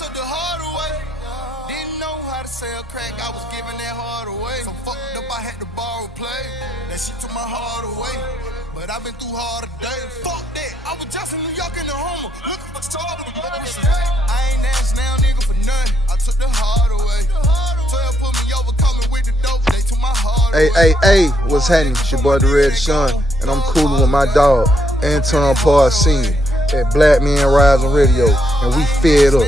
took the hard away. Didn't know how to sell crack, I was giving that hard away. So fucked up, I had to borrow play. That shit took my heart away. But I've been through harder days. Fuck that, I was just in New York in the Homer, looking for trouble. I ain't asked now, nigga, for nothing. I took the hard away. 12 put me over, coming with the dope. They took my heart away. Hey, what's happening? It's your boy Derez Deshon, and I'm cooling with my dog, Anton Parks Sr. at Black Men Rising Radio, and we fed up.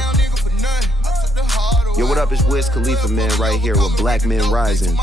Yo, what up? It's Wiz Khalifa, man, right here with Black Men Rising.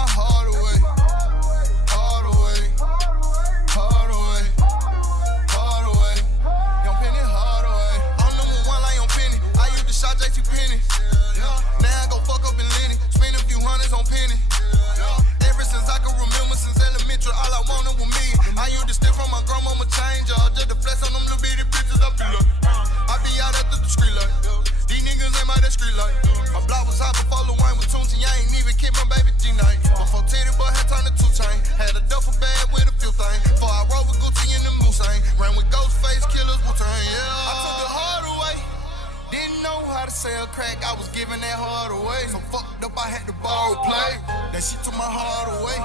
Sell crack, I was giving that hard away. So fucked up, I had to borrow play. That shit took my heart away.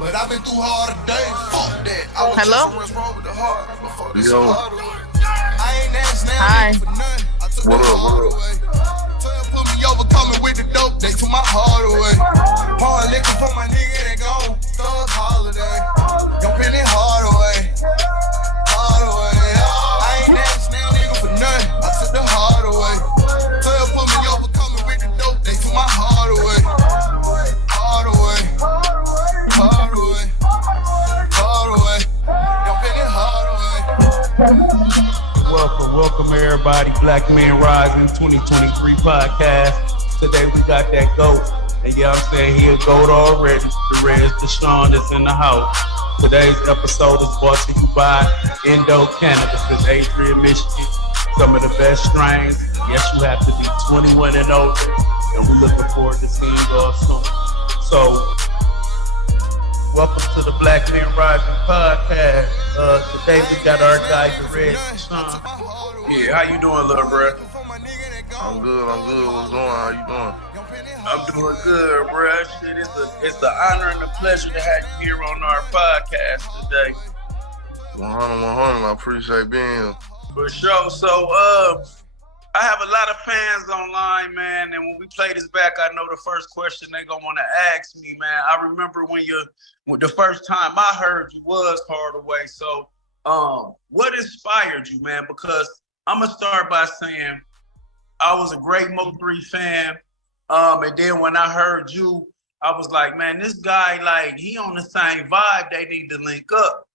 But I've been through harder days. Fuck that. I was Hello? just wrong with the heart. Before this Yo. hard away. I ain't asked now Hi. for nothing. I took What the up, hard what up? away. 12 put me over, coming with the dope. They took my heart away. Pouring liquor for my nigga that gone. Thug holiday. Don't pin it hard away. Hard away. I ain't asked now nigga for nothing. I took the hard away. 12 put me over, coming with the dope. They took my heart away. Hard away. Hard away. Hard away. Don't pin it hard away. Welcome everybody. Black Men Rising 2023 podcast. Today we got that GOAT. And yeah, I'm saying he a GOAT already. Derez Deshon is in the house. Today's episode is brought to you by Endo Cannabis in Adrian, Michigan. Some of the best strains. Yes, you have to be 21 and older. And we're looking forward to seeing y'all soon. So, welcome to the Black Men Rising podcast. Today we got our guy Derez Deshon. Yeah, how you doing, little bro? I'm good. What's going on? How you doing? I'm doing good, bro. Shit, it's an honor and a pleasure to have you here on our podcast today. 100, I appreciate being here. For sure. So, I have a lot of fans online, man, and when we play this back, I know the first question they gonna want to ask me, man. I remember when the first time I heard you was Hardaway. So, what inspired you, man? Because I'm gonna start by saying I was a great Mo3 fan, and then when I heard you, I was like, man, this guy, like, he on the same vibe. They need to link up.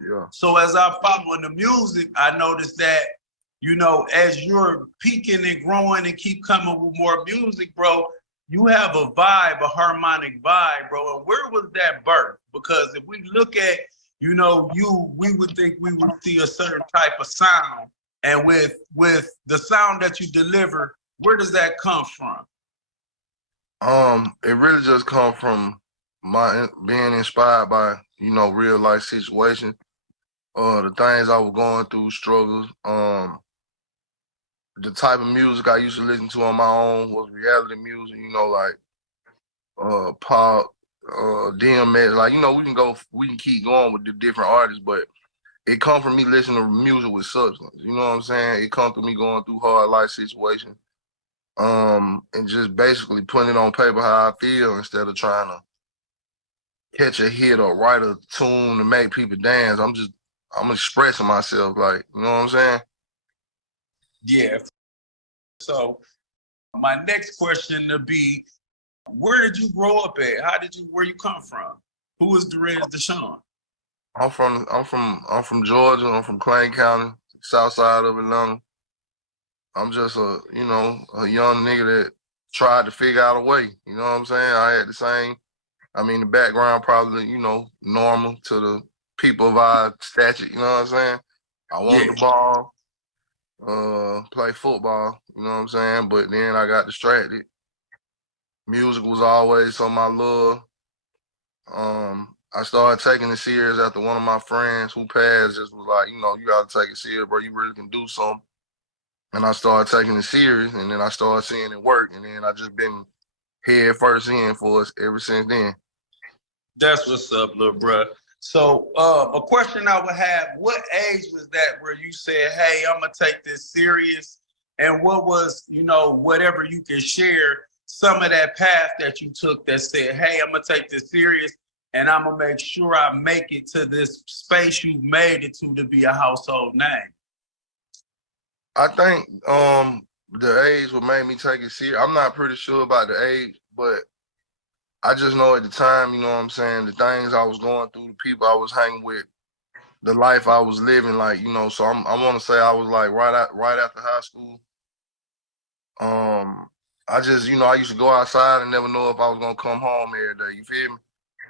Yeah. So as I'm following the music, I noticed that, you know, as you're peaking and growing and keep coming with more music, bro, you have a vibe, a harmonic vibe, bro. And where was that birth? Because if we look at, you know, we would think we would see a certain type of sound. And with the sound that you deliver, where does that come from? It really just come from my being inspired by, you know, real life situations. The things I was going through, struggles. The type of music I used to listen to on my own was reality music, you know, like pop, DMX. Like, you know, we can keep going with the different artists, but it come from me listening to music with substance. You know what I'm saying? It come from me going through hard life situations, and just basically putting it on paper how I feel instead of trying to catch a hit or write a tune to make people dance. I'm expressing myself, like, you know what I'm saying? Yeah. So my next question to be, where did you grow up at? Where you come from? Who is Derez Deshon? I'm from Georgia. I'm from Clay County, south side of Atlanta. I'm just a young nigga that tried to figure out a way. You know what I'm saying? I had the background probably, you know, normal to the people of our stature, you know what I'm saying? I wanted the ball, play football, you know what I'm saying? But then I got distracted. Music was always on my love. I started taking it serious after one of my friends who passed just was like, you know, you gotta take it serious, bro. You really can do something. And I started taking it serious, and then I started seeing it work, and then I just been head first in for us ever since then. That's what's up, little bruh. So a question I would have, what age was that where you said, hey, I'm going to take this serious? And what was, you know, whatever you can share, some of that path that you took that said, hey, I'm going to take this serious and I'm going to make sure I make it to this space you made it to be a household name? I think the age what made me take it serious. I'm not pretty sure about the age, but I just know at the time, you know what I'm saying, the things I was going through, the people I was hanging with, the life I was living, like, you know, so I want to say I was like right after high school. I just, you know, I used to go outside and never know if I was gonna come home every day. You feel me?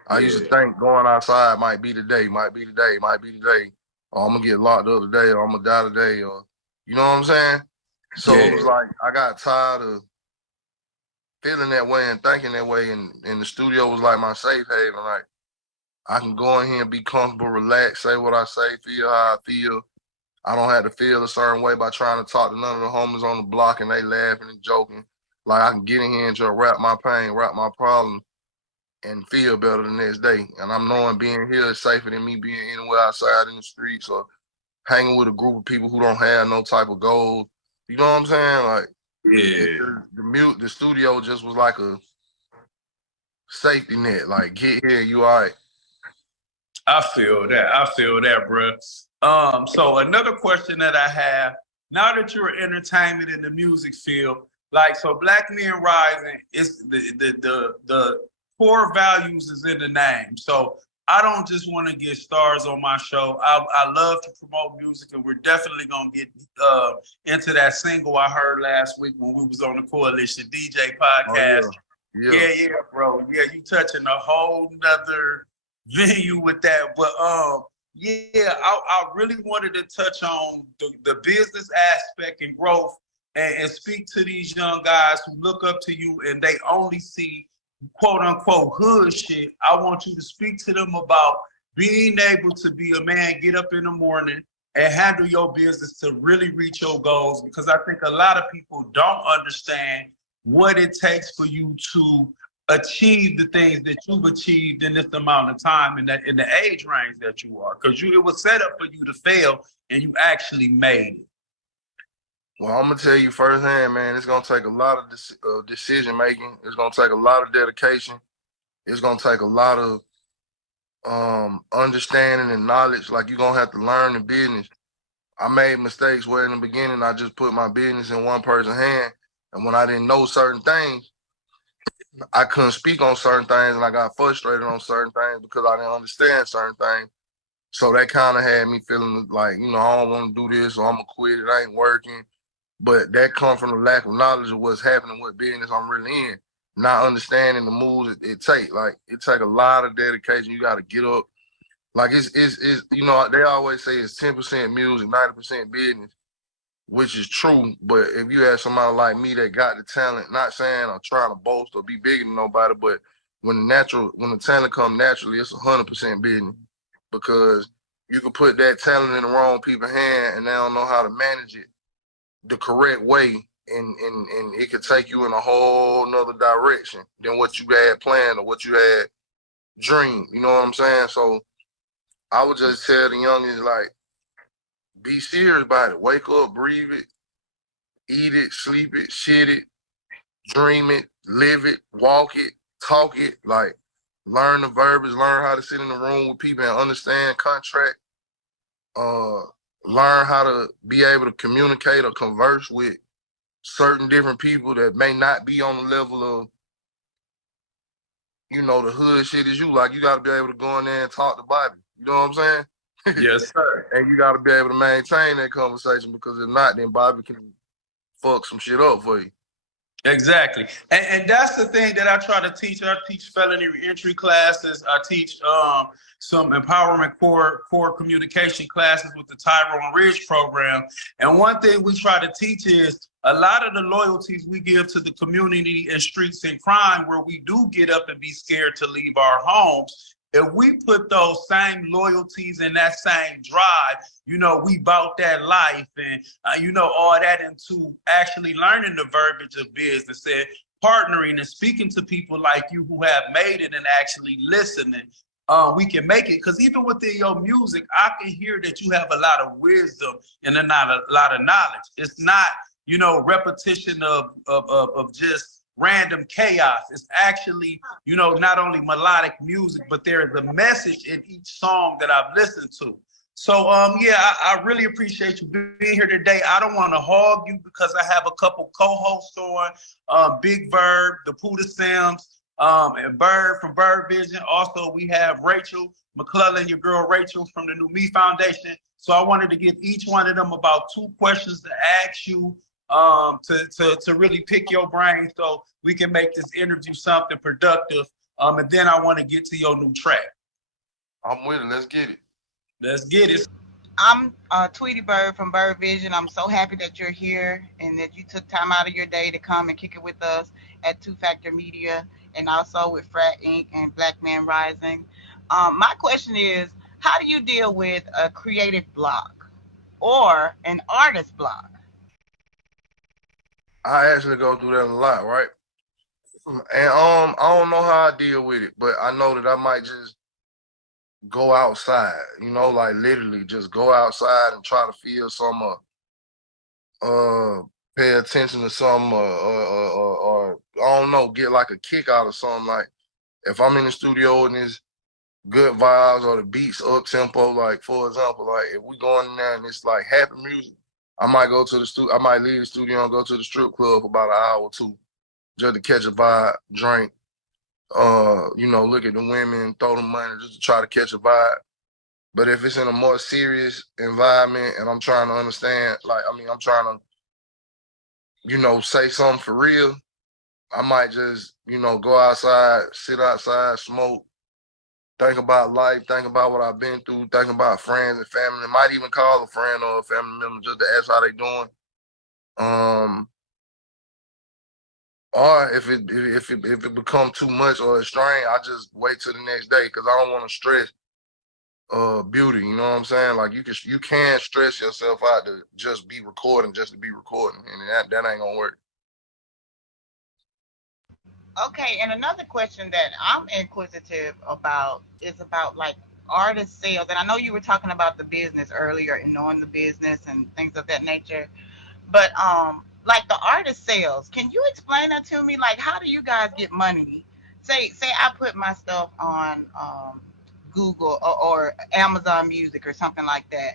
I used to think going outside might be the day, might be the day, or I'm gonna get locked up today, or I'm gonna die today, or you know what I'm saying? So it was like I got tired of feeling that way and thinking that way, and the studio was like my safe haven. Like I can go in here and be comfortable, relax, say what I say, feel how I feel. I don't have to feel a certain way by trying to talk to none of the homies on the block and they laughing and joking. Like I can get in here and just rap my pain, rap my problem, and feel better the next day. And I'm knowing being here is safer than me being anywhere outside in the streets or hanging with a group of people who don't have no type of goals. You know what I'm saying? Like, the studio just was like a safety net. Like, get here, you all right. I feel that, bro. So another question that I have, now that you're entertainment in the music field, like, so Black Men Rising is the core values is in the name. So I don't just want to get stars on my show. I love to promote music, and we're definitely gonna get into that single I heard last week when we was on the Coalition DJ podcast. Oh, yeah, bro. Yeah, you touching a whole nother venue with that. But I really wanted to touch on the business aspect and growth, and speak to these young guys who look up to you and they only see quote unquote hood shit. I want you to speak to them about being able to be a man, get up in the morning and handle your business to really reach your goals, because I think a lot of people don't understand what it takes for you to achieve the things that you've achieved in this amount of time and in the age range that you are, because it was set up for you to fail and you actually made it. Well, I'm gonna tell you firsthand, man. It's gonna take a lot of decision making. It's gonna take a lot of dedication. It's gonna take a lot of understanding and knowledge. Like you're gonna have to learn the business. I made mistakes where in the beginning I just put my business in one person's hand, and when I didn't know certain things, I couldn't speak on certain things, and I got frustrated on certain things because I didn't understand certain things. So that kind of had me feeling like, you know, I don't want to do this, or I'm gonna quit. It ain't working. But that comes from the lack of knowledge of what's happening, what business I'm really in. Not understanding the moves it take. Like it take a lot of dedication. You got to get up. Like it's you know, they always say it's 10% music, 90% business, which is true. But if you have somebody like me that got the talent, not saying I'm trying to boast or be bigger than nobody, but when the talent comes naturally, it's 100% business, because you can put that talent in the wrong people's hand and they don't know how to manage it the correct way, and it could take you in a whole nother direction than what you had planned or what you had dreamed. You know what I'm saying? So I would just tell the youngins, like, be serious about it. Wake up, breathe it, eat it, sleep it, shit it, dream it, live it, walk it, talk it. Like, learn the verbiage, learn how to sit in the room with people and understand contract. Learn how to be able to communicate or converse with certain different people that may not be on the level of, you know, the hood shit as you. Like, you got to be able to go in there and talk to Bobby. You know what I'm saying? Yes, sir. And you got to be able to maintain that conversation, because if not, then Bobby can fuck some shit up for you. Exactly. And that's the thing that I try to teach. I teach felony reentry classes. I teach some empowerment core communication classes with the Tyrone Ridge program. And one thing we try to teach is a lot of the loyalties we give to the community and streets and crime, where we do get up and be scared to leave our homes, if we put those same loyalties and that same drive, we bought that life and, all that into actually learning the verbiage of business and partnering and speaking to people like you who have made it and actually listening, we can make it. Because even within your music, I can hear that you have a lot of wisdom and a lot of knowledge. It's not, repetition of just random chaos. It's actually, not only melodic music, but there is a message in each song that I've listened to. So, I really appreciate you being here today. I don't want to hog you because I have a couple co-hosts on, Big Verb, the Puda Sims, and Bird from Bird Vision. Also, we have Rachel McClellan, your girl Rachel from the New Me Foundation. So I wanted to give each one of them about 2 questions to ask you, to really pick your brain so we can make this interview something productive. And then I want to get to your new track. I'm with it. Let's get it. Let's get it. I'm Tweety Bird from Bird Vision. I'm so happy that you're here and that you took time out of your day to come and kick it with us at Two Factor Media and also with Frat Inc. and Black Man Rising. My question is, how do you deal with a creative block or an artist block? I actually go through that a lot, right? And I don't know how I deal with it, but I know that I might just go outside, like literally just go outside and try to feel some, pay attention to some, or I don't know, get like a kick out of something. Like if I'm in the studio and it's good vibes or the beats up tempo, like for example, like if we going in there and it's like happy music, I might go to the studio. I might leave the studio and go to the strip club for about an hour or two just to catch a vibe, drink, look at the women, throw them money just to try to catch a vibe. But if it's in a more serious environment and I'm trying to understand, I'm trying to, say something for real, I might just, go outside, sit outside, smoke, think about life, think about what I've been through, think about friends and family. Might even call a friend or a family member just to ask how they doing. Or if it becomes too much or a strain, I just wait till the next day because I don't want to stress beauty. You know what I'm saying? Like you can stress yourself out to just be recording, just to be recording, and that ain't gonna work. Okay, and another question that I'm inquisitive about is about like artist sales. And I know you were talking about the business earlier and knowing the business and things of that nature. But like the artist sales, can you explain that to me? Like how do you guys get money? Say I put my stuff on Google or Amazon Music or something like that.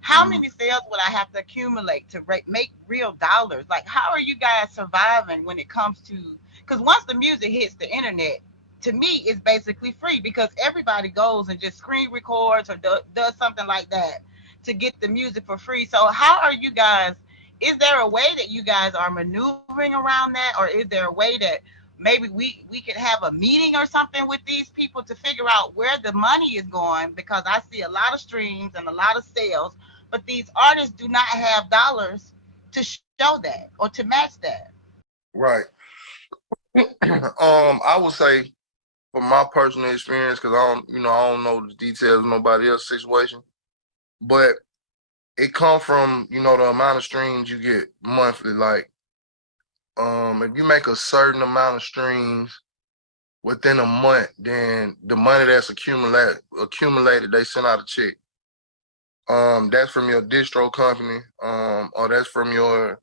How many sales would I have to accumulate to make real dollars? Like, how are you guys surviving when it comes to, because once the music hits the internet, to me, it's basically free because everybody goes and just screen records or does something like that to get the music for free. So how are you guys, is there a way that you guys are maneuvering around that? Or is there a way that maybe we could have a meeting or something with these people to figure out where the money is going? Because I see a lot of streams and a lot of sales, but these artists do not have dollars to show that or to match that. Right. I would say from my personal experience, because I don't know the details of nobody else's situation, but it come from, the amount of streams you get monthly. Like, if you make a certain amount of streams within a month, then the money that's accumulated, they send out a check. That's from your distro company, or that's from your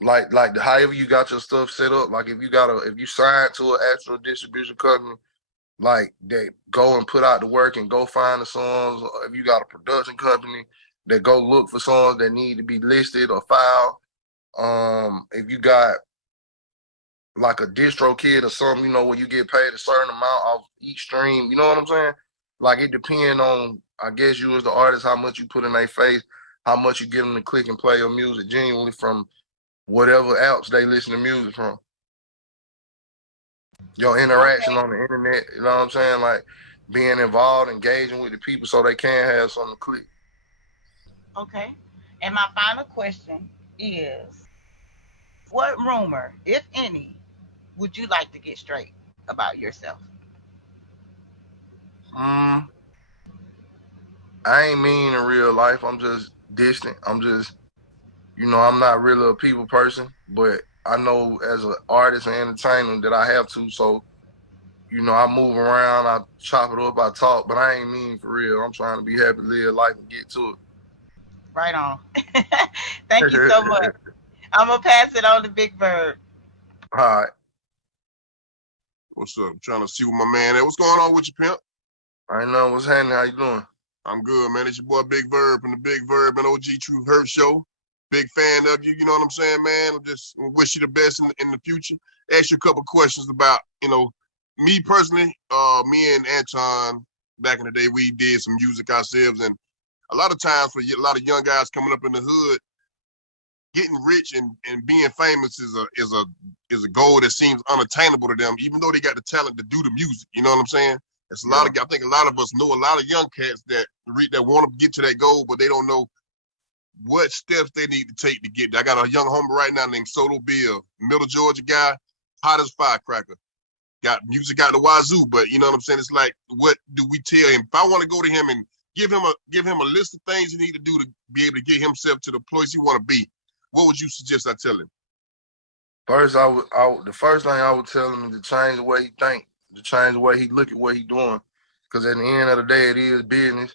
like however you got your stuff set up. Like if you sign to an actual distribution company, like they go and put out the work and go find the songs. Or if you got a production company that go look for songs that need to be listed or filed. If you got like a distro kid or something, where you get paid a certain amount off each stream, you know what I'm saying? Like it depends on, I guess, you as the artist, how much you put in their face, how much you get them to click and play your music genuinely from whatever apps they listen to music from. Your interaction on the internet, you know what I'm saying? Like being involved, engaging with the people so they can have something to click. Okay. And my final question is, what rumor, if any, would you like to get straight about yourself? I ain't mean in real life. I'm just distant. I'm just, I'm not really a people person, but I know as an artist and entertainer that I have to. So, I move around, I chop it up, I talk, but I ain't mean for real. I'm trying to be happy, live life, and get to Right on. Thank you so much. it. I'm gonna pass it on to Big Bird. All right. What's up? I'm trying to see what my man is. What's going on with you, pimp? I know what's happening. How you doing? I'm good, man. It's your boy Big Verb from the Big Verb and OG True Herb Show. Big fan of you. You know what I'm saying, man? I just wish you the best in the future. Ask you a couple questions about, me personally. Me and Anton back in the day, we did some music ourselves, and a lot of times for a lot of young guys coming up in the hood, getting rich and being famous is a goal that seems unattainable to them, even though they got the talent to do the music. You know what I'm saying? It's a lot of, I think a lot of us know a lot of young cats that want to get to that goal, but they don't know what steps they need to take to get there. I got a young homie right now named Soto Bill, Middle Georgia guy, hot as firecracker. Got music out the wazoo, but you know what I'm saying? It's like, what do we tell him? If I want to go to him and give him a list of things he need to do to be able to get himself to the place he want to be, what would you suggest I tell him? First, the first thing I would tell him is to change the way he think, to change the way he look at what he doing. Because at the end of the day, it is business.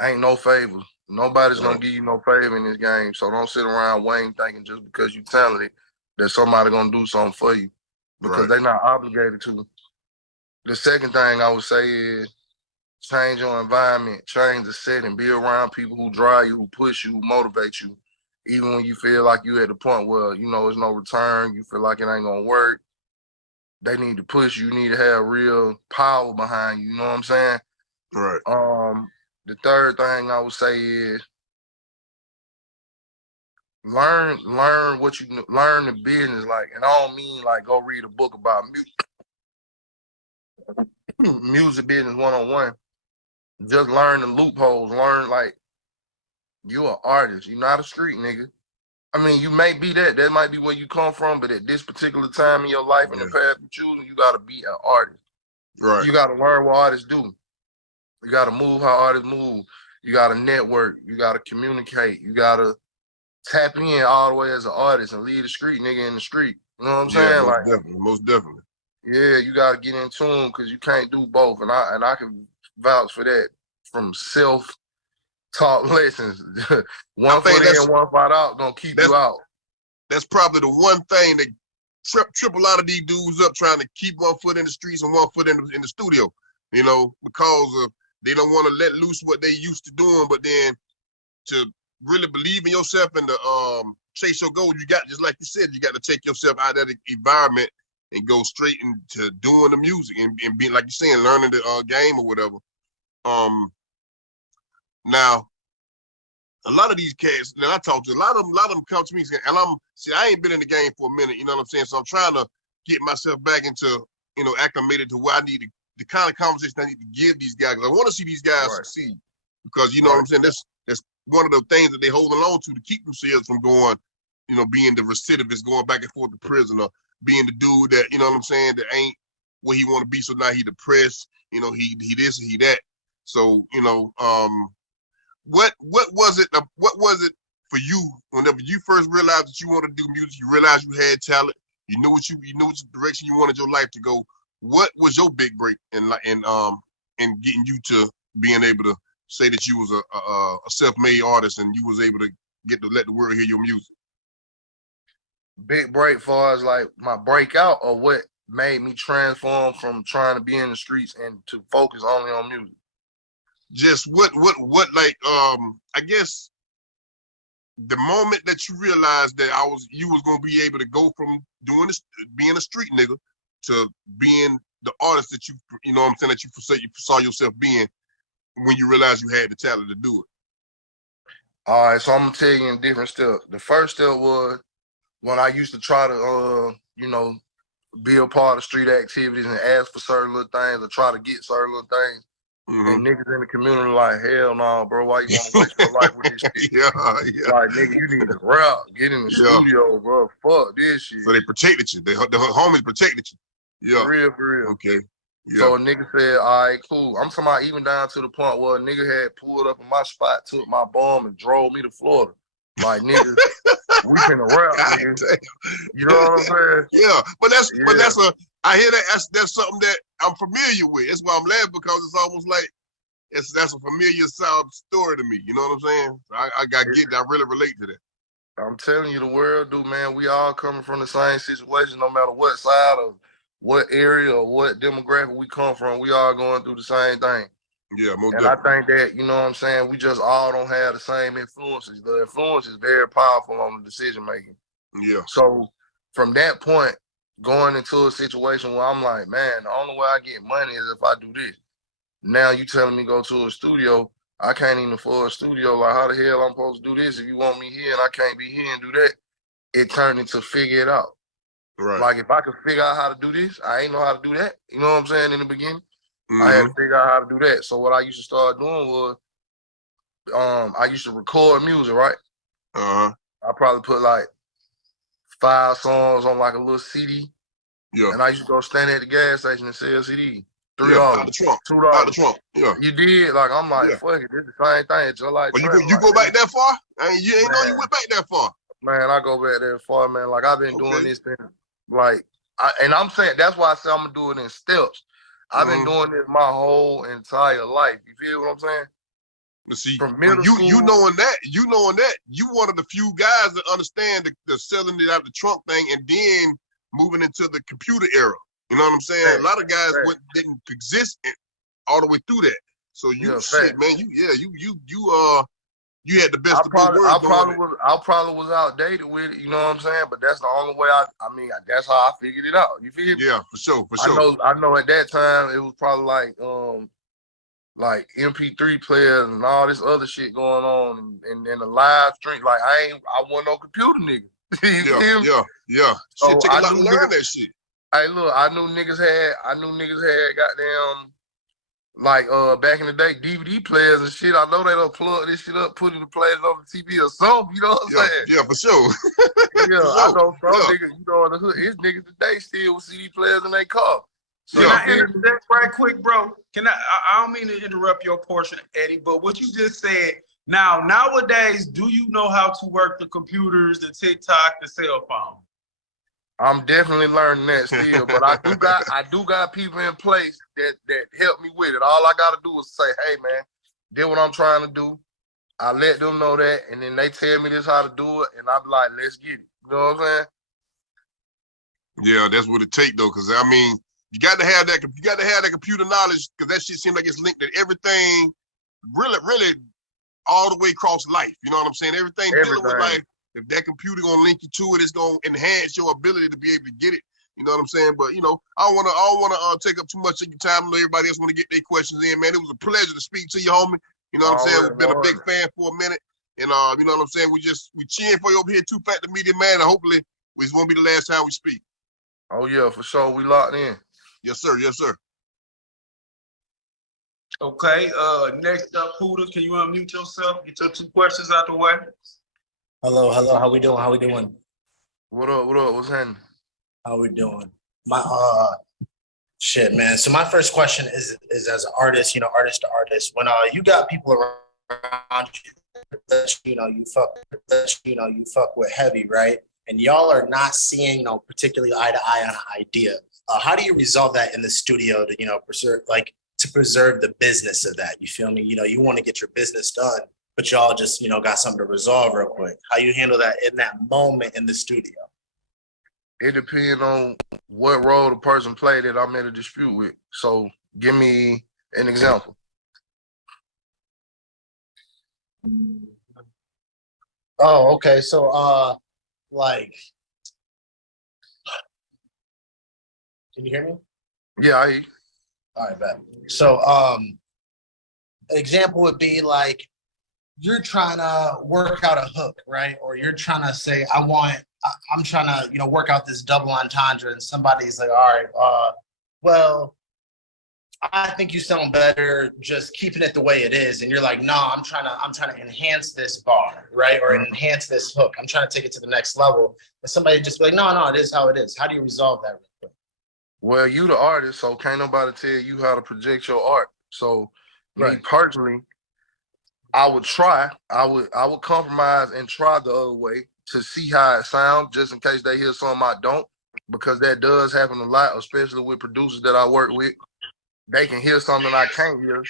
Ain't no favors. Nobody's gonna give you no favor in this game. So don't sit around waiting thinking just because you talented that somebody gonna do something for you. Because they're not obligated to. The second thing I would say is change your environment, change the setting, be around people who drive you, who push you, who motivate you. Even when you feel like you at the point where, there's no return, you feel like it ain't gonna work, they need to push you. You need to have real power behind you, you know what I'm saying? Right. The third thing I would say is learn learn the business, and I don't mean go read a book about music business 101. Just learn the loopholes. Learn you're an artist. You're not a street nigga. I mean, you may be that. That might be where you come from, but at this particular time in your life and the path you're choosing, you gotta be an artist. Right. You gotta learn what artists do. You gotta move how artists move. You gotta network. You gotta communicate. You gotta tap in all the way as an artist and lead a street nigga in the street. You know what I'm saying? Most definitely. Yeah, you gotta get in tune because you can't do both. And I can vouch for that from self-taught lessons. One foot in, one foot out, gonna keep you out. That's probably the one thing that trip a lot of these dudes up, trying to keep one foot in the streets and one foot in the studio, because of they don't want to let loose what they used to doing, but then to really believe in yourself and to chase your goal, you got, just like you said, you got to take yourself out of that environment and go straight into doing the music and being, like you're saying, learning the game or whatever. Now, a lot of these cats that I talk to, a lot of them come to me and I ain't been in the game for a minute, you know what I'm saying? So I'm trying to get myself back into, acclimated to where I need the kind of conversation I need to give these guys. I want to see these guys succeed because, you know what I'm saying? That's one of the things that they holding on to keep themselves from going, being the recidivist, going back and forth to prison, or being the dude that, you know what I'm saying, that ain't where he want to be. So now he depressed, he this, he that. So, what was it for you whenever you first realized that you wanted to do music, you realized you had talent, you knew which direction you wanted your life to go? What was your big break in getting you to being able to say that you was a self-made artist and you was able to get to let the world hear your music? Big break far as my breakout, or what made me transform from trying to be in the streets and to focus only on music? Just what I guess the moment that you realized that you was gonna be able to go from doing this, being a street nigga, to being the artist that you know what I'm saying, that you saw yourself being, when you realized you had the talent to do it. All right, so I'm gonna tell you in different steps. The first step was when I used to try to be a part of street activities and ask for certain little things or try to get certain little things. Mm-hmm. And niggas in the community like, hell no, bro, why you want to waste your life with this shit? Yeah. Like, nigga, you need to rap, get in the studio, bro. Fuck this shit. So they protected you. The homies protected you. Yeah. For real. Okay. Yeah. So a nigga said, all right, cool. I'm talking about even down to the point where a nigga had pulled up in my spot, took my bum, and drove me to Florida. Like, nigga, we finna rap, God nigga. damn. You know what I'm saying? Yeah, but that's Yeah. I hear that that's something that I'm familiar with. That's why I'm laughing, because it's almost like that's a familiar sound story to me. You know what I'm saying? I get that. I really relate to that. I'm telling you, the world do, man. We all coming from the same situation, no matter what side of what area or what demographic we come from. We all going through the same thing. Yeah, most And I definitely. think that, you know what I'm saying, we just all don't have the same influences. The influence is very powerful on the decision making. Yeah. So from that point, going into a situation where I'm like, man, the only way I get money is if I do this. Now you telling me go to a studio, I can't even afford a studio. Like, how the hell I'm supposed to do this if you want me here and I can't be here and do that? It turned into figure it out. Right. Like, if I could figure out how to do this, I ain't know how to do that. You know what I'm saying? In the beginning, I had to figure out how to do that. So what I used to start doing was, I used to record music, right? Uh-huh. I probably put like 5 songs on like a little CD. Yeah. And I used to go stand at the gas station and sell CD. $3, out the trunk. $2. Out the trunk. Yeah. You did, like, I'm like, Yeah. fuck it, this the same thing. It's just like, But trap, you like, go back that far? You ain't know you Man. went back that far. Man, I go back there far, man. Like, I've been doing Okay. this thing, like, and I'm saying, that's why I say I'm gonna do it in steps. I've been doing this my whole entire life. You feel what I'm saying? But see, From middle you school, knowing that, you one of the few guys that understand the selling it out the trunk thing and then moving into the computer era. You know what I'm saying? Fact, A lot of guys fact. didn't exist all the way through that. So you Yeah, shit, fact. man. You had the best I of both worlds. I probably was outdated with it, you know what I'm saying? But that's the only way I mean, that's how I figured it out. You feel me? Yeah, for sure, for sure. I know at that time it was probably like MP3 players and all this other shit going on and the live stream. Like, I wasn't no computer nigga. You feel me? Yeah. So Shit, take a I lot to knew learn that. that shit. Hey, look, I knew niggas had goddamn, like, back in the day, DVD players and shit. I know they don't plug this shit up, put it in players on the TV or something, you know what I'm saying? Yeah, for sure. Yeah, For I sure. know some Yeah. niggas, you know, in the hood, it's niggas today still with CD players in their car. So Can Yeah. I interject right quick, bro? I don't mean to interrupt your portion, Eddie, but what you just said, nowadays, do you know how to work the computers, the TikTok, the cell phone? I'm definitely learning that still, but I do got people in place that help me with it. All I gotta do is say, hey man, did what I'm trying to do. I let them know that, and then they tell me this how to do it, and I'm like, let's get it. You know what I'm saying? Yeah, that's what it take though, because I mean, you got to have that computer knowledge, because that shit seems like it's linked to everything, really all the way across life. You know what I'm saying? Everything dealing with life. If that computer gonna link you to it, it's gonna enhance your ability to be able to get it. You know what I'm saying? But you know, I don't wanna take up too much of your time. I know everybody else wanna get their questions in, man. It was a pleasure to speak to you, homie. You know what I'm saying? We've been a big fan for a minute, and you know what I'm saying. We cheering for you over here, Two-Factor Media, man. And hopefully, this won't be the last time we speak. Oh yeah, for sure. We locked in. Yes, sir. Yes, sir. Okay, next up, Huda, can you unmute yourself? Get your 2 questions out the way. Hello. How we doing? What up? What's happening? How we doing? My shit, man. So my first question is as an artist, artist to artist, when you got people around you that you fuck with heavy, right? And y'all are not seeing, particularly eye to eye on an idea. How do you resolve that in the studio to preserve the business of that? You feel me? You want to get your business done, but y'all just, got something to resolve real quick. How you handle that in that moment in the studio? It depends on what role the person played that I'm in a dispute with. So give me an example. Oh, okay. So, can you hear me? Yeah, I hear you. All right, bet. So, an example would be like, you're trying to work out a hook, right? Or you're trying to say, I'm trying to, work out this double entendre, and somebody's like, all right, well, I think you sound better just keeping it the way it is. And you're like, no, I'm trying to enhance this bar, right? Or enhance this hook. I'm trying to take it to the next level. And somebody just be like, no, it is how it is. How do you resolve that real quick? Well, you the artist, so can't nobody tell you how to project your art. So me Right. personally, I would try. I would compromise and try the other way to see how it sounds, just in case they hear something I don't, because that does happen a lot, especially with producers that I work with. They can hear something I can't hear,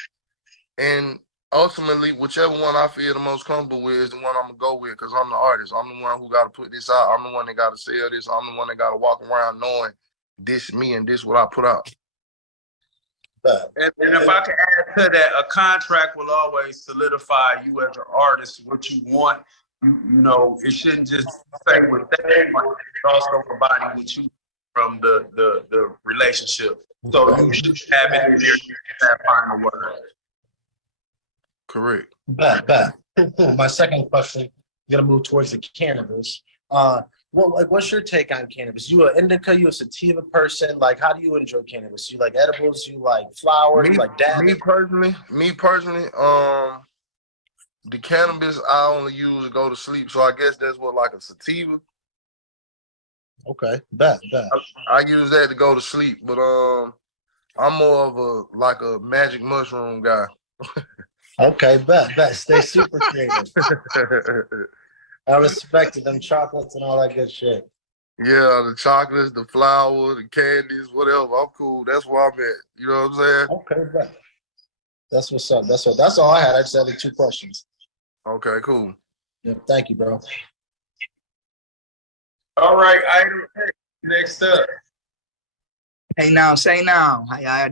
and ultimately, whichever one I feel the most comfortable with is the one I'm gonna go with, because I'm the artist. I'm the one who got to put this out. I'm the one that got to sell this. I'm the one that got to walk around knowing this me and this what I put out. And if I can add to that, a contract will always solidify you as an artist, what you want. You know, it shouldn't just stay with that, but also providing what you from the relationship. So you should have it in there, that final word. Correct. Bet. Cool. My second question, I'm gonna move towards the cannabis. What's your take on cannabis? You an indica, you a sativa person? Like, how do you enjoy cannabis? You like edibles? You like flowers? You like dabbing? Me personally, the cannabis I only use to go to sleep. So I guess that's what, like a sativa. Okay, bet. I use that to go to sleep, but I'm more of a magic mushroom guy. Okay, bet. Stay super creative. I respected them chocolates and all that good shit. Yeah, the chocolates, the flour, the candies, whatever. I'm cool. That's where I'm at. You know what I'm saying? Okay, bet. That's what's up. That's all I had. I just had 2 questions. Okay, cool. Yep, thank you, bro. All right, item next up. Hey now, say now. How y'all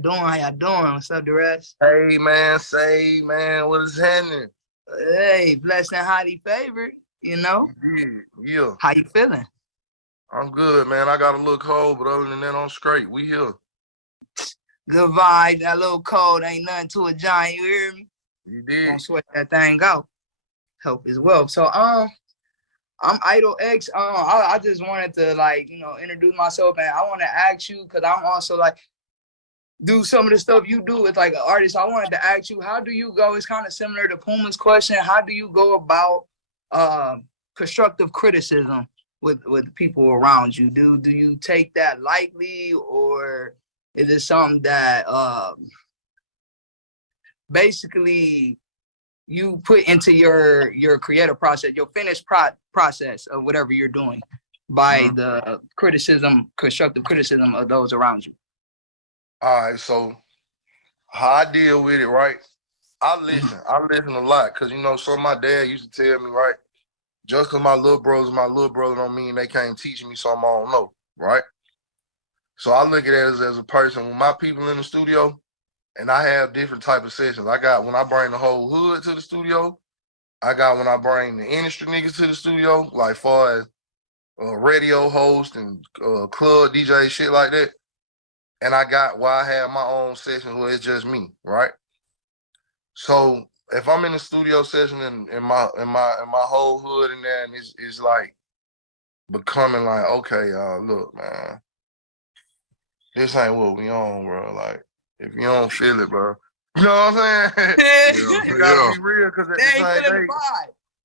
doing? What's up, Derez? Hey man, what is happening? Hey, blessed and highly favored, you know? Yeah. How you feeling? I'm good, man. I got a little cold, but other than that, I'm straight. We here. Good vibe. That little cold ain't nothing to a giant, you hear me? You did. Don't sweat that thing out. Help as well. So I'm Idol X. I just wanted to introduce myself, and I want to ask you, because I'm also do some of the stuff you do with like an artist. I wanted to ask you, how do you go? It's kind of similar to Puma's question. How do you go about constructive criticism with people around you? Do you take that lightly, or is it something that basically you put into your creative process, your finished process of whatever you're doing by the constructive criticism of those around you? All right, so how I deal with it, right? I listen a lot, because some of my dad used to tell me, right? Just because my little brother don't mean they can't teach me something I don't know, right? So I look at it as a person. When my people in the studio, and I have different type of sessions. I got when I bring the whole hood to the studio. I got when I bring the industry niggas to the studio, like far as radio host and club DJ, shit like that. And I got where I have my own sessions where it's just me, right? So if I'm in the studio session and in my whole hood in there, and it's like becoming like, okay, look, man, this ain't what we on, bro. Like, if you don't feel it, bro, you know what I'm saying? You gotta be real, because at the same day,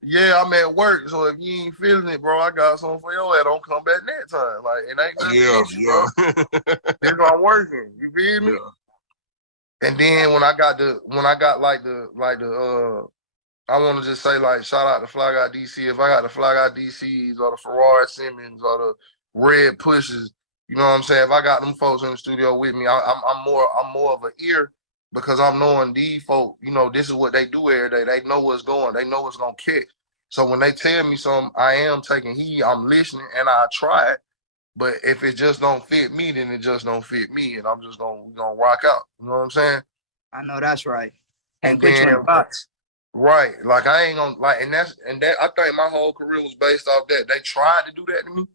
yeah, I'm at work, so if you ain't feeling it, bro, I got something for your ass. Don't come back next time. Like, it ain't nothing against you, bro. This is I'm working. You feel me? Yeah. And then when I got I want to just say, like, shout out to Fly Guy DC. If I got the Fly Guy DCs or the Ferrari Simmons or the Red Pushes, you know what I'm saying? If I got them folks in the studio with me, I'm more of an ear, because I'm knowing these folk, this is what they do every day. They know what's going. They know what's gonna catch. So when they tell me something, I am taking heed. I'm listening, and I try it. But if it just don't fit me, then it just don't fit me, and I'm just gonna rock out. You know what I'm saying? I know that's right. And then, right, like I ain't gonna like, and that I think my whole career was based off that. They tried to do that to me,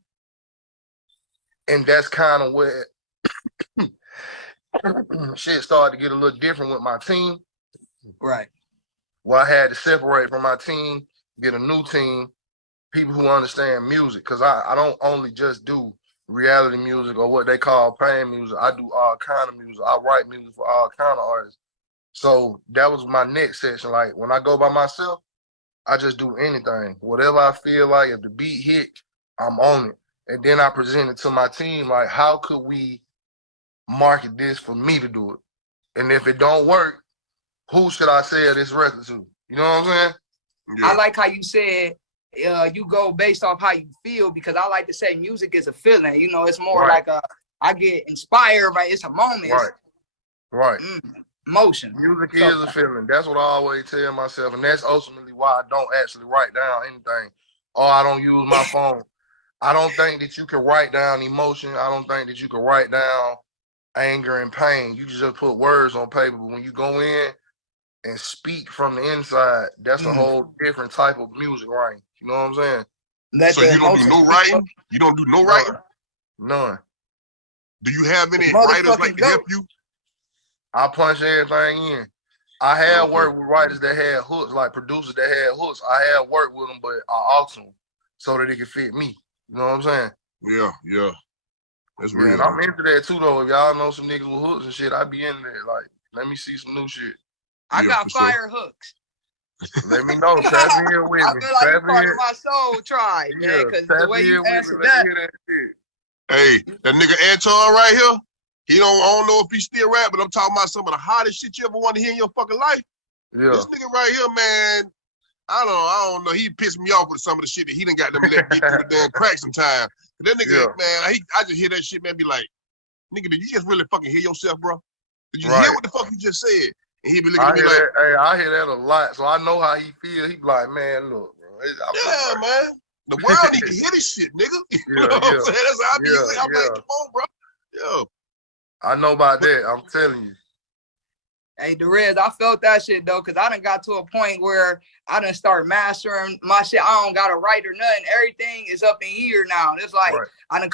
and that's kind of where shit started to get a little different with my team. Right. Well, I had to separate from my team, get a new team, people who understand music, because I don't only just do reality music or what they call pain music. I do all kind of music. I write music for all kind of artists. So that was my next section. Like, when I go by myself, I just do anything. Whatever I feel like, if the beat hit, I'm on it. And then I present it to my team, like, how could we market this for me to do it. And if it don't work, who should I sell this record to? You know what I'm saying? Yeah. I like how you said you go based off how you feel, because I like to say music is a feeling. You know, it's more like I get inspired, right? It's a moment. Right. Emotion. Music is a feeling. That's what I always tell myself. And that's ultimately why I don't actually write down anything. Or I don't use my phone. I don't think that you can write down emotion. I don't think that you can write down anger and pain. You can just put words on paper. But when you go in and speak from the inside, that's a whole different type of music writing. You know what I'm saying? So you don't do no writing? You don't do no writing? None. Do you have any writers like to help you? I punch everything in. I had worked with writers that had hooks, like producers that had hooks. I had worked with them, but I altered them so that it could fit me. You know what I'm saying? Yeah. That's real. And I'm into that too, though. If y'all know some niggas with hooks and shit, I be in there. Like, let me see some new shit. I got fire hooks. Let me know. Tap in with me. I feel like you're part of my soul tribe, man, because the way you answer that. Hey, that nigga Anton right here, I don't know if he still rap, but I'm talking about some of the hottest shit you ever want to hear in your fucking life. Yeah. This nigga right here, man, I don't know. He pissed me off with some of the shit that he done got them let get through the damn crack sometime. That nigga, man, I just hear that shit, man, be like, nigga, did you just really fucking hear yourself, bro? Did you hear what the fuck you just said? And he be looking at me like, I hear that a lot, so I know how he feel. He be like, man, look, bro. Yeah, man. The world need to hear this shit, nigga. You know what I'm saying? That's how I be like, I'm like, come on, bro. Yo. I know about that. I'm telling you. Hey, Derez, I felt that shit, though, because I done got to a point where I done start mastering my shit. I don't got to write or nothing. Everything is up in here now. It's like I done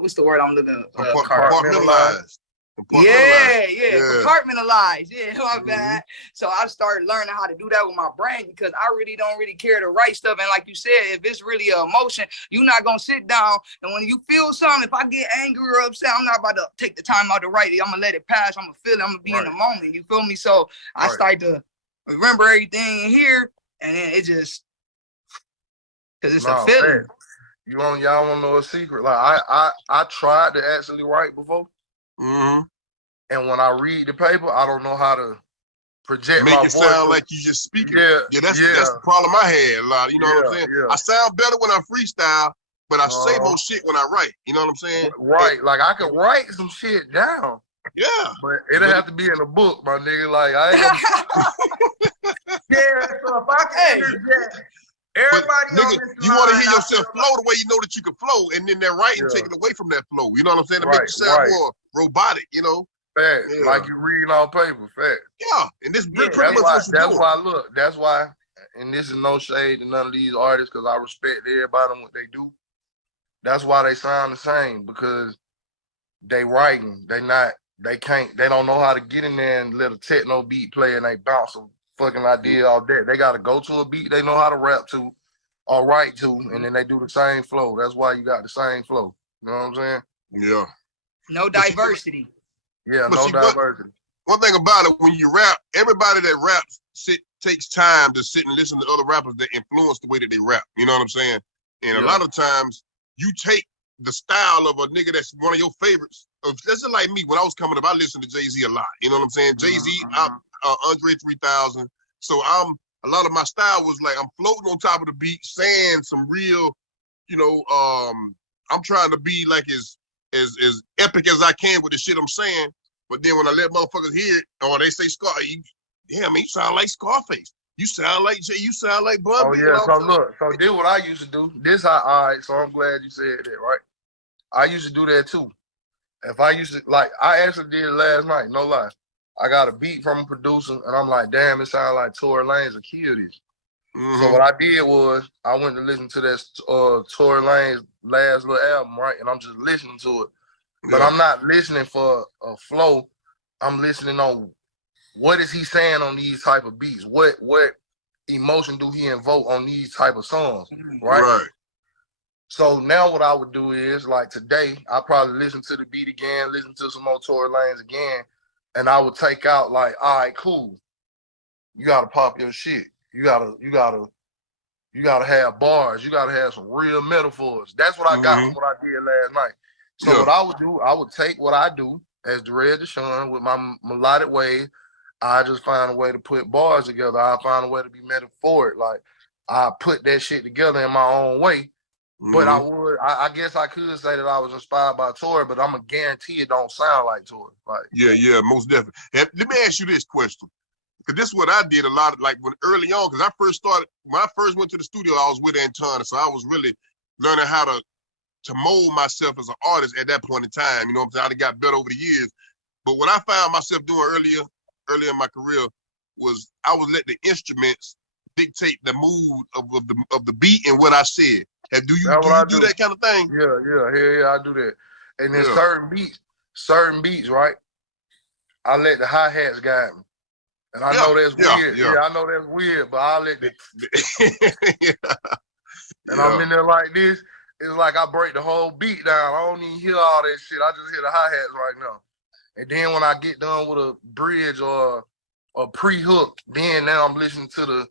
what's the word I'm looking for? Compartmentalized. Compartmentalized. Yeah, my bad. So I started learning how to do that with my brain, because I don't really care to write stuff. And like you said, if it's really an emotion, you're not gonna sit down and when you feel something, if I get angry or upset, I'm not about to take the time out to write it. I'm gonna let it pass. I'm gonna feel it. I'm gonna be in the moment. You feel me? So I start to remember everything in here, and then it just because it's a feeling. Man. Y'all wanna know a secret? Like I tried to actually write before. And when I read the paper, I don't know how to project my voice. Make it sound like you just speaking. That's the problem I had a lot. You know what I'm saying? I sound better when I freestyle, but I say more shit when I write. You know what I'm saying? Right. Like I can write some shit down. Yeah. But it'll have to be in a book, my nigga. Like I ain't so if I can everybody you want to hear yourself flow the way you know that you can flow, and then that writing take it away from that flow. You know what I'm saying? To make you sound more robotic, you know? Fact. Like you reading on paper, fact. Yeah. And this pretty much that's why, and this is no shade to none of these artists, because I respect everybody and what they do. That's why they sound the same, because they writing. They don't know how to get in there and let a techno beat play and they bounce a fucking idea all day. They gotta go to a beat they know how to rap to or write to, and then they do the same flow. That's why you got the same flow. You know what I'm saying? Yeah. No diversity. Diversity. One thing about it, when you rap, everybody that raps takes time to sit and listen to other rappers that influence the way that they rap. You know what I'm saying? And a lot of times you take the style of a nigga that's one of your favorites. That's just like me. When I was coming up, I listened to Jay-Z a lot. You know what I'm saying? Jay-Z, Andre 3000. So a lot of my style was like, I'm floating on top of the beat, saying some real, you know, I'm trying to be like as epic as I can with the shit I'm saying. But then when I let motherfuckers hear it, or they say you sound like Scarface. You sound like Jay, you sound like Bun. Oh yeah, so this what I used to do. So I'm glad you said that, right? I used to do that too. If I used to, like, I actually did it last night, no lie. I got a beat from a producer, and I'm like, damn, it sounds like Tory Lanez will kill this. So what I did was, I went to listen to that Tory Lanez last little album, right? And I'm just listening to it. But I'm not listening for a flow. I'm listening on what is he saying on these type of beats? What emotion do he invoke on these type of songs, right? Right. So now what I would do is, like today, I probably listen to the beat again, listen to some more Tory Lanez again, and I would take out like, all right, cool. You gotta pop your shit. You gotta have bars. You gotta have some real metaphors. That's what I got from what I did last night. So what I would do, I would take what I do as Derez Deshon with my melodic ways. I just find a way to put bars together. I find a way to be metaphoric. Like I put that shit together in my own way. But I guess I could say that I was inspired by Tory, but I'm gonna guarantee it don't sound like Tory. Like yeah, most definitely. Let me ask you this question, because this is what I did a lot of, like when early on, because when I first went to the studio, I was with Anton, so I was really learning how to mold myself as an artist at that point in time. You know what I'm saying? I got better over the years. But what I found myself doing earlier in my career was I was letting the instruments dictate the mood of the beat and what I said. Do you do that kind of thing? Yeah, I do that. And then certain beats, right? I let the hi-hats guide me. And I know that's weird. Yeah, I know that's weird, but I let and I'm in there like this. It's like I break the whole beat down. I don't even hear all that shit. I just hear the hi-hats right now. And then when I get done with a bridge or a pre-hook, now I'm listening to the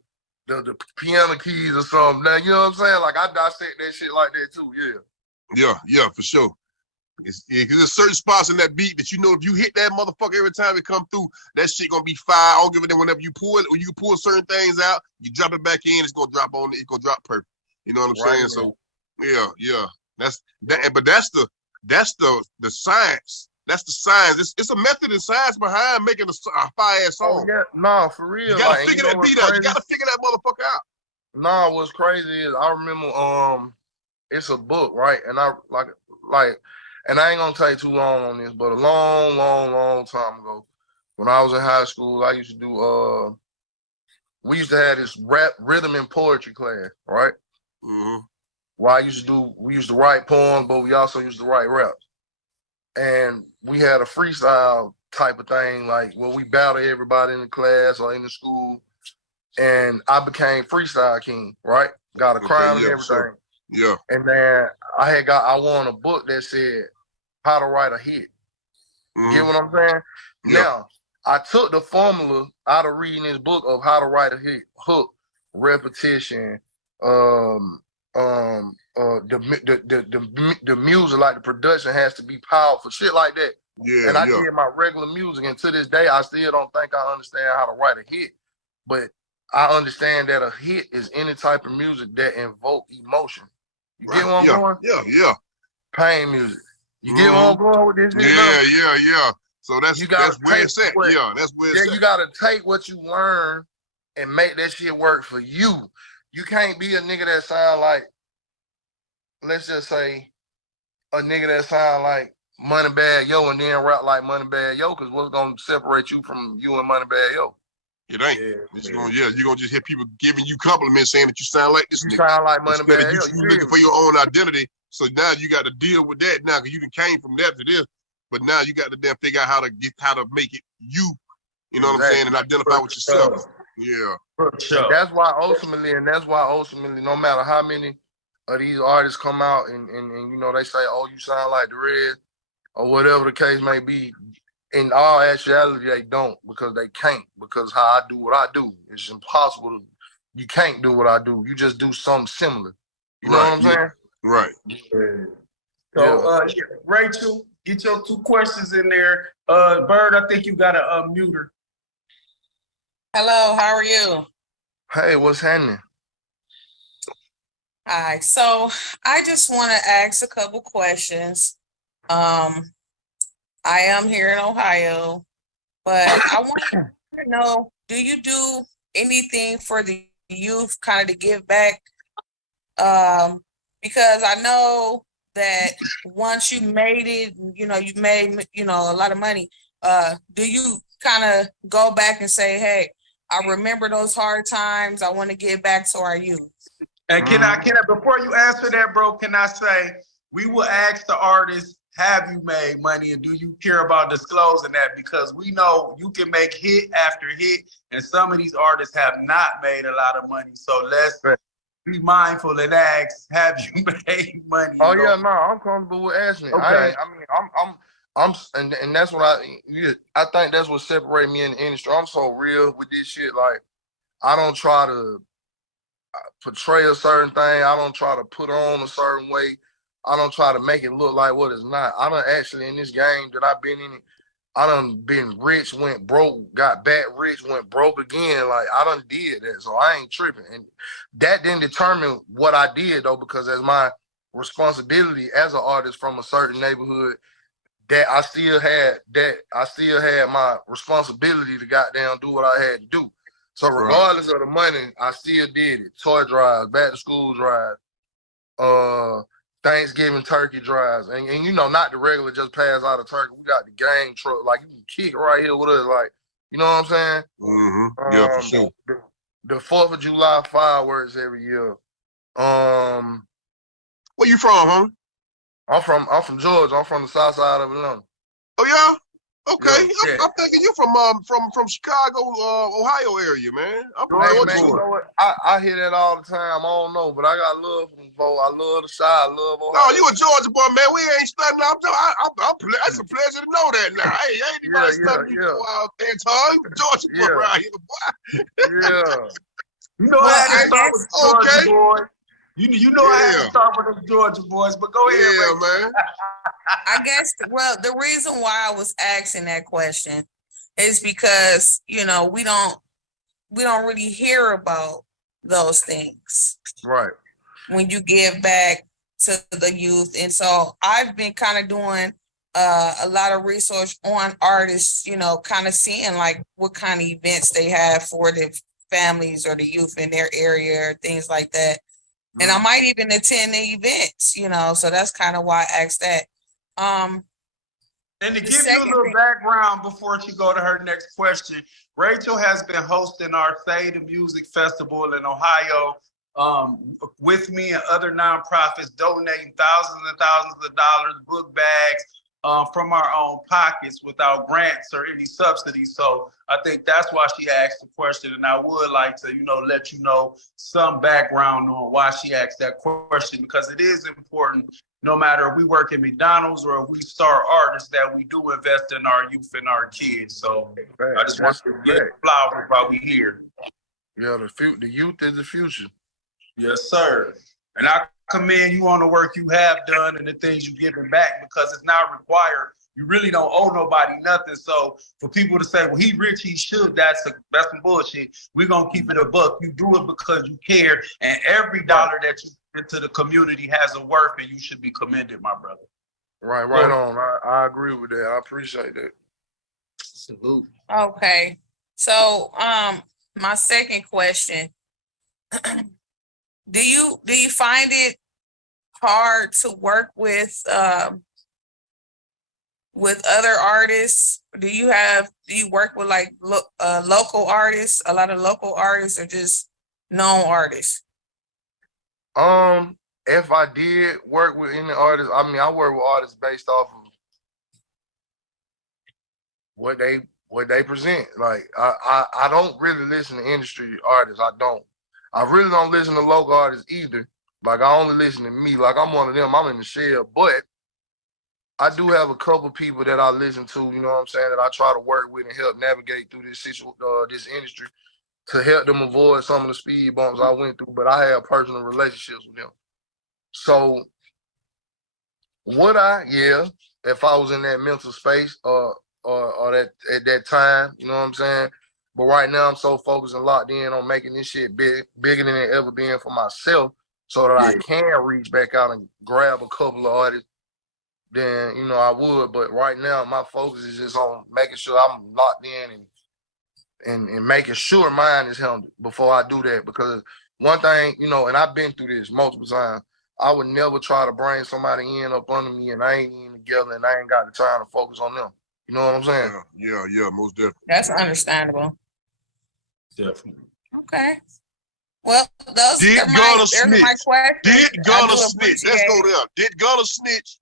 piano keys or something. Now, you know what I'm saying? Like I dissect that shit like that too, Yeah, for sure. Because there's certain spots in that beat that you know if you hit that motherfucker every time it come through, that shit gonna be fire. I don't give a damn whenever you pull it, or you can pull certain things out, you drop it back in, it's gonna drop perfect. You know what I'm saying? So yeah. That's that, but that's the science. That's the science. It's a method and science behind making a fire-ass song. Oh, yeah, no, for real. You gotta figure that beat out. You gotta figure that motherfucker out. No, what's crazy is I remember it's a book, right? And I like and I ain't gonna take too long on this, but a long time ago, when I was in high school, I used to do we used to have this rhythm and poetry class, right? Well, we used to write poems, but we also used to write raps. And we had a freestyle type of thing, like where we battle everybody in the class or in the school. And I became freestyle king, right? Got a crown and everything. Sure. Yeah. And then I won a book that said how to write a hit. Get what I'm saying? Yeah. Now, I took the formula out of reading this book of how to write a hit, hook, repetition, the music, like the production has to be powerful, shit like that. Yeah. And I did my regular music, and to this day, I still don't think I understand how to write a hit, but I understand that a hit is any type of music that invoke emotion. You get what I'm going? Yeah. Pain music. You get what I'm going with this shit? Yeah. So that's where it's at. That's where it's at. You gotta take what you learn and make that shit work for you. You can't be a nigga that sound like, let's just say, a nigga that sound like Moneybagg Yo and then rap like Moneybagg Yo, because what's gonna separate you from you and Moneybagg Yo? It ain't. You're gonna just hear people giving you compliments saying that you sound like this nigga. Sound like Moneybagg Yo. You looking for your own identity. So now you got to deal with that now, because you done came from that to this. But now you got to then figure out how to make it you. You know what I'm saying? And identify with yourself. Yeah. Sure. That's why ultimately, no matter how many of these artists come out and you know, they say, oh, you sound like Derez, or whatever the case may be, in all actuality, they don't, because they can't, because how I do what I do. It's impossible. You can't do what I do. You just do something similar. You know what I'm saying? Right. Yeah. So, Rachel, get your 2 questions in there. Bird, I think you got to unmute her. Hello, how are you? Hey, what's happening? Hi, so I just want to ask a couple questions. I am here in Ohio, but I want to know, do you do anything for the youth kind of to give back? Because I know that once you made it, you know, you made, you know, a lot of money. Do you kind of go back and say, hey, I remember those hard times, I want to give back to our youth? And can I, before you answer that, bro, can I say, we will ask the artist, have you made money, and do you care about disclosing that? Because we know you can make hit after hit, and some of these artists have not made a lot of money. So let's be mindful and ask, have you made money? Oh yeah, no, I'm comfortable with asking. Okay. And that's what I think that's what separates me in the industry. I'm so real with this shit. Like, I don't try to portray a certain thing. I don't try to put on a certain way. I don't try to make it look like what it's not. I done actually in this game that I've been in it, I done been rich, went broke, got back rich, went broke again. Like I done did that, so I ain't tripping. And that didn't determine what I did though, because as my responsibility as an artist from a certain neighborhood, that I still had my responsibility to goddamn do what I had to do. So regardless of the money, I still did it. Toy drives, back to school drives, Thanksgiving turkey drives, and you know, not the regular just pass out of turkey. We got the gang truck, like you can kick it right here with us, like, you know what I'm saying? Mm-hmm. Yeah, for sure. The 4th of July fireworks every year. Where you from, huh? I'm from Georgia. I'm from the south side of Atlanta. Oh yeah? Okay. Yeah. I'm thinking you from Chicago, Ohio area, man. I'm from Hey, Georgia. man, you know what? I hear that all the time. I don't know, but I got love for them folks. I love the side. I love Ohio. No, you a Georgia boy, man. We ain't studying. It's a pleasure to know that now. Hey, ain't anybody studying you out there, Anton? You Georgia boy around here, boy. Yeah. You know, I had to start with Georgia boys. You know, I had to start with the Georgia boys, but go ahead. Yeah, man. I guess, well, the reason why I was asking that question is because, you know, we don't really hear about those things. Right. When you give back to the youth. And so I've been kind of doing a lot of research on artists, you know, kind of seeing like what kind of events they have for the families or the youth in their area or things like that. And I might even attend the events, you know, so that's kind of why I asked that. And to give you a little background before she go to her next question, Rachel has been hosting our Say the Music Festival in Ohio with me and other nonprofits, donating thousands and thousands of dollars, book bags, from our own pockets without grants or any subsidies. So I think that's why she asked the question. And I would like to, you know, let you know some background on why she asked that question, because it is important, no matter if we work at McDonald's or if we start artists, that we do invest in our youth and our kids. So I just want to get flowers while we here. Yeah, the youth is the future. Yes, sir. And I commend you on the work you have done and the things you're giving back, because it's not required. You really don't owe nobody nothing. So for people to say, well, he rich, he should, that's some bullshit. We're going to keep it a buck. You do it because you care. And every dollar that you put into the community has a worth, and you should be commended, my brother. Right on. I agree with that. I appreciate that. Salute. Okay. So my second question. Do you find it hard to work with other artists? Do you work with like local artists, a lot of local artists, or just known artists? If I did work with any artists, I mean, I work with artists based off of what they present. Like I don't really listen to industry artists. I really don't listen to local artists either. Like I only listen to me. Like I'm one of them. I'm in the shell. But I do have a couple people that I listen to, you know what I'm saying, that I try to work with and help navigate through this industry to help them avoid some of the speed bumps I went through. But I have personal relationships with them. So would if I was in that mental space or that at that time, you know what I'm saying? But right now I'm so focused and locked in on making this shit bigger than it ever been for myself, so that I can reach back out and grab a couple of artists, then, you know, I would. But right now my focus is just on making sure I'm locked in and making sure mine is handled before I do that. Because one thing, you know, and I've been through this multiple times, I would never try to bring somebody in up under me and I ain't even together and I ain't got the time to focus on them. You know what I'm saying? Yeah, most definitely. That's understandable. Definitely. Okay. Well, those Did are my questions. Did Gunna snitch? Let's go there. Did Gunna snitch?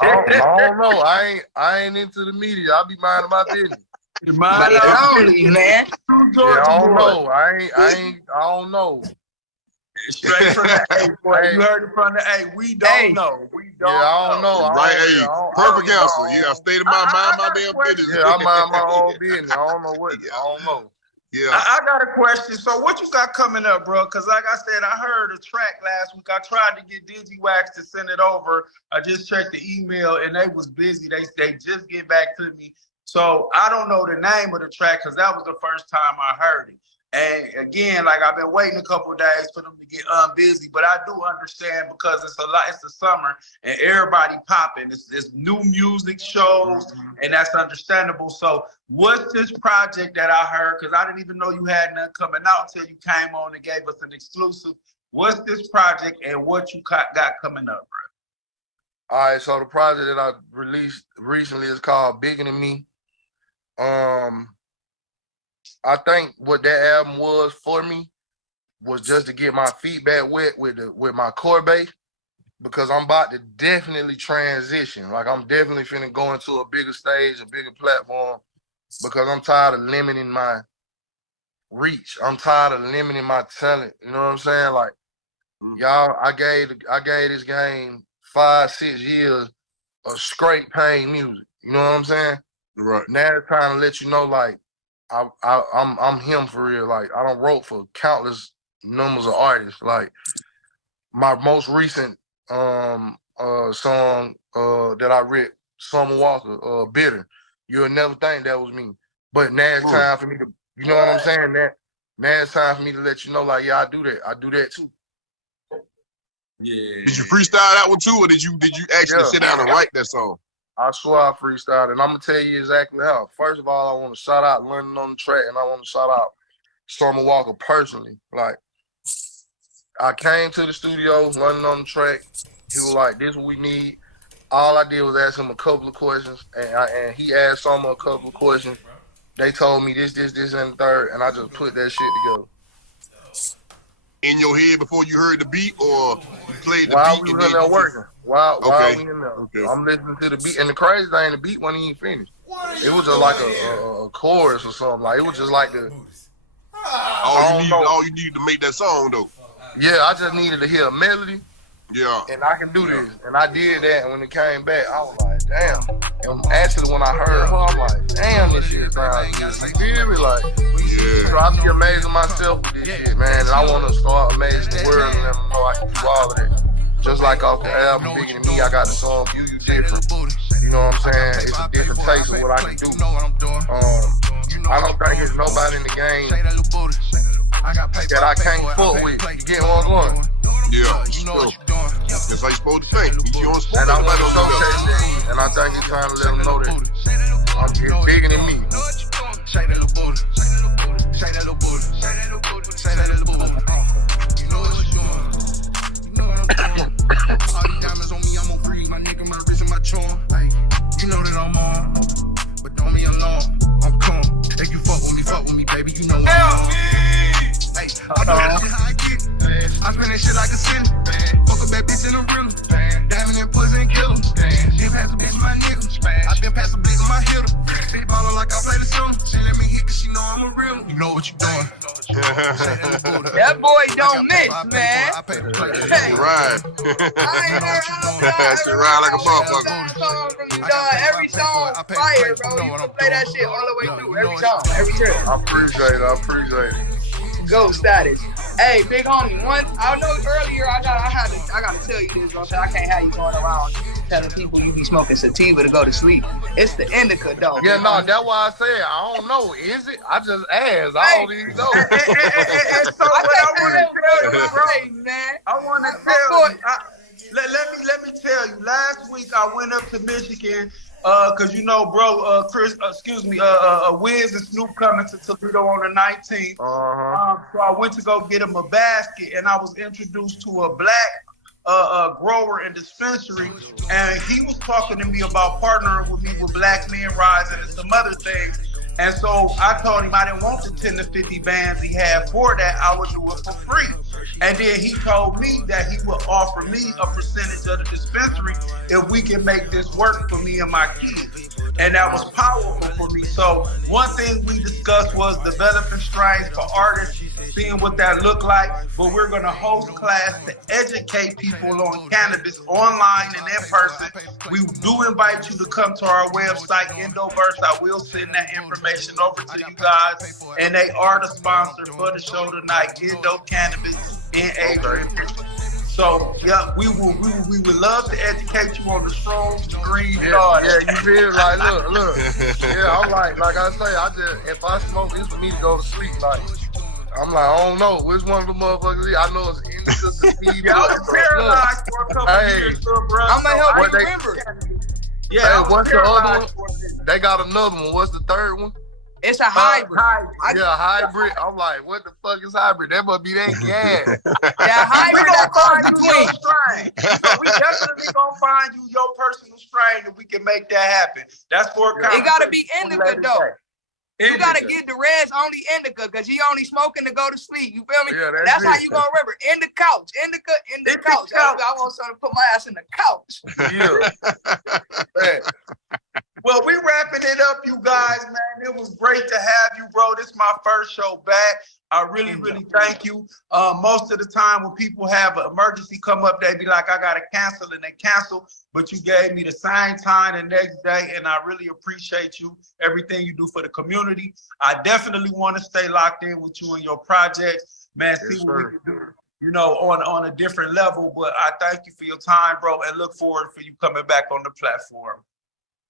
I don't know. I ain't into the media. I be minding my business. Man. Yeah, I don't know. I don't know. Straight from the A, boy. You heard it from the A. We don't know. We don't I don't know. Perfect answer. You gotta stay to mind my damn business. Yeah, I mind my own business. I don't know what. I don't know. Yeah. I got a question. So what you got coming up, bro? Because like I said, I heard a track last week. I tried to get DigiWax to send it over. I just checked the email and they was busy. They just get back to me. So I don't know the name of the track because that was the first time I heard it. And again, like I've been waiting a couple of days for them to get busy, but I do understand because it's the summer and everybody popping. It's new music shows, and that's understandable. So what's this project that I heard? Because I didn't even know you had nothing coming out until you came on and gave us an exclusive. What's this project and what you got coming up, bro? All right, so the project that I released recently is called Bigger Than Me. I think what that album was for me was just to get my feet back wet with my core bass, because I'm about to definitely transition. Like I'm definitely finna go into a bigger stage, a bigger platform, because I'm tired of limiting my reach. I'm tired of limiting my talent. You know what I'm saying? Like y'all, I gave this game 5-6 years of straight pain music. You know what I'm saying? Right. Now it's time to let you know, like, I'm him for real. Like I done wrote for countless numbers of artists. Like my most recent song that I wrote, Summer Walker, Bitter. You'll never think that was me. But now it's time for me to, you know what I'm saying? Now it's time for me to let you know, like, yeah, I do that. I do that too. Yeah. Did you freestyle that one too, or did you actually sit down and write that song? I swear I freestyled, and I'm gonna tell you exactly how. First of all, I want to shout out London on the track, and I want to shout out Summer Walker personally. Like, I came to the studio, London on the track. He was like, "This is what we need." All I did was ask him a couple of questions, and he asked Summer a couple of questions. They told me this, and the third, and I just put that shit together. In your head before you heard the beat, or you played the while beat? We was in there working. While Okay. we in there. Okay. I'm listening to the beat. And the crazy thing, the beat wasn't even finished. It was just like a chorus or something. Like, it was just like the... All you needed to make that song, though. Yeah, I just needed to hear a melody. Yeah. And I can do this. And I did that. And when it came back, I was like, damn. And actually, when I heard her, I'm like, damn, this shit sounds good. You feel me? Like, so I be amazing myself with this shit, man. And I want to start amazing the world and let them know I can do all of that. Just like off the album, Bigger Than Me, I got the song View You Different. You know what I'm saying? It's a different taste of what I can do. I don't think there's nobody in the game that I can't fuck with. You get what I'm going? Yeah, sure. That's how you supposed to think. You don't supposed And I to want to showcase that. And I think it's time to let them know that I'm getting bigger than me. Shake that little booty. Shake that little booty. Shake that little booty. Shake that little booty. You know what you're doing. You know what I'm doing. All these diamonds on me, I'm on greed. My nigga, my wrist, and my charm. Hey, you know that I'm on. But don't be alone. I'm calm. If you fuck with me, baby. You know what I'm on. Hey, I know that shit how I get. I spend that shit like a cent. Fuck a bad bitch in the riddle. Diamond and pussy and kill 'em. Been past a bitch with my nigga. I been past a blick with my hitter. They ballin' like I play the song. She let me hit cause she know I'm a real. You know what you doing. That boy don't miss, man. Hey, right. That shit ride like a motherfucker. Every song fire, bro. You can play that shit all the way through. Every song, every track. I appreciate it. Go status. Hey, big homie. I know earlier I gotta tell you this, bro. I can't have you going around telling people you be smoking sativa to go to sleep. It's the indica, though. Yeah, no, that's why I said I don't know. Is it? I just asked. I don't even know. And so what I want to tell you, bro, man. I want to tell you. Let me tell you. Last week I went up to Michigan. Cause you know, bro, Wiz and Snoop coming to Toledo on the 19th. So I went to go get him a basket, and I was introduced to a black grower and dispensary, and he was talking to me about partnering with me with Black Men Rising and some other things. And so I told him I didn't want the 10 to 50 bands he had for that. I would do it for free. And then he told me that he would offer me a percentage of the dispensary if we can make this work for me and my kids. And that was powerful for me. So one thing we discussed was developing strains for artists seeing what that look like. But we're gonna host class to educate people on cannabis online and in person. We do invite you to come to our website, Endoverse. I will send that information over to you guys. And they are the sponsor for the show tonight, Endo Cannabis in Adrian. So yeah, we would love to educate you on the shrooms, the green, and all that. Yeah, you feel like look. Yeah, I'm like I say, if I smoke, it's for me to go to sleep. Like I'm like, I don't know which one of the motherfuckers is. I know it's indica, sativa. Yeah, I was paralyzed for a couple years, bro. I'm gonna help you remember. Yeah, hey, what's the other one? They got another one. What's the third one? It's a hybrid. Hybrid. I'm like, what the fuck is hybrid? That must be that gas. Yeah, hybrid. We definitely gonna find you your personal strain, and we can make that happen. That's for it. Gotta be indica though. You gotta get Derez only indica because he only smoking to go to sleep. You feel me? Yeah, that's how you gonna remember. In the couch. Indica in the couch. I want something to put my ass in the couch. Yeah. Well, we wrapping it up, you guys, man. It was great to have you, bro. This is my first show back. I really thank you. Most of the time when people have an emergency come up, they be like, I gotta cancel, and they cancel. But you gave me the same time the next day, and I really appreciate you, everything you do for the community. I definitely want to stay locked in with you and your projects, man. See what we can do, you know, on a different level. But I thank you for your time, bro, and look forward for you coming back on the platform.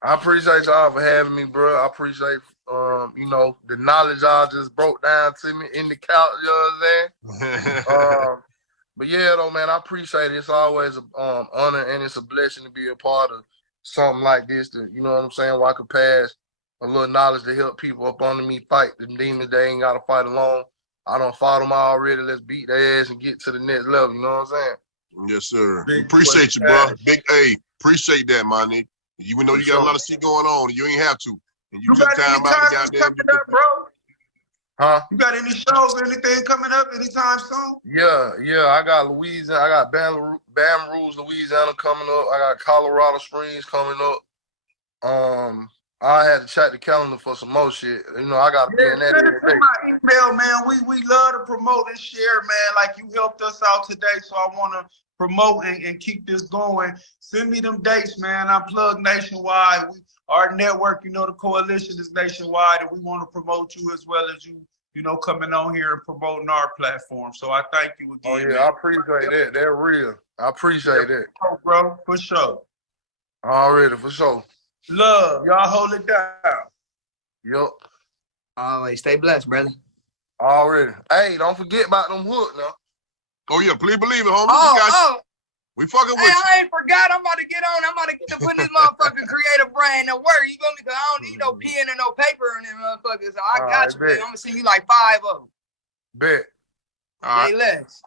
I appreciate y'all for having me, bro. I appreciate, you know, the knowledge y'all just broke down to me in the couch, you know what I'm saying? But yeah, though, man, I appreciate it. It's always an honor and it's a blessing to be a part of something like this, to, you know what I'm saying, where I could pass a little knowledge to help people up under me fight the demons they ain't got to fight alone. I done fought them already. Let's beat their ass and get to the next level, you know what I'm saying? Yes, sir. Appreciate you, bro. Big A. Appreciate that, my nigga. Even though you got a lot of shit going on, you ain't have to. And you took time out to goddamn. Bro? Huh? You got any shows or anything coming up anytime soon? Yeah. I got Louisiana. I got Baton Rouge, Louisiana coming up. I got Colorado Springs coming up. I had to check the calendar for some more shit. You know, I got to be in that every day. My email, man. We love to promote and share, man. Like you helped us out today, so I want to promote and keep this going. Send me them dates, man. I'm plugged nationwide. Our network, you know, the coalition is nationwide, and we want to promote you as well as you know, coming on here and promoting our platform. So I thank you again. Oh yeah, man. I appreciate that. They're real. I appreciate that. Oh, bro, for sure. Already, for sure. Love, y'all hold it down. Yup. Always stay blessed, brother. Already. Hey, don't forget about them hooks now. Oh yeah, please believe it, homie. We fucking with you. I ain't forgot. I'm about to get on. I'm about to get to putting this motherfucking creative brain to work. You feel me? Cause I don't need no pen and no paper and them motherfuckers. So I got you, man. I'm gonna send you like 5 of them. Bet. Say less.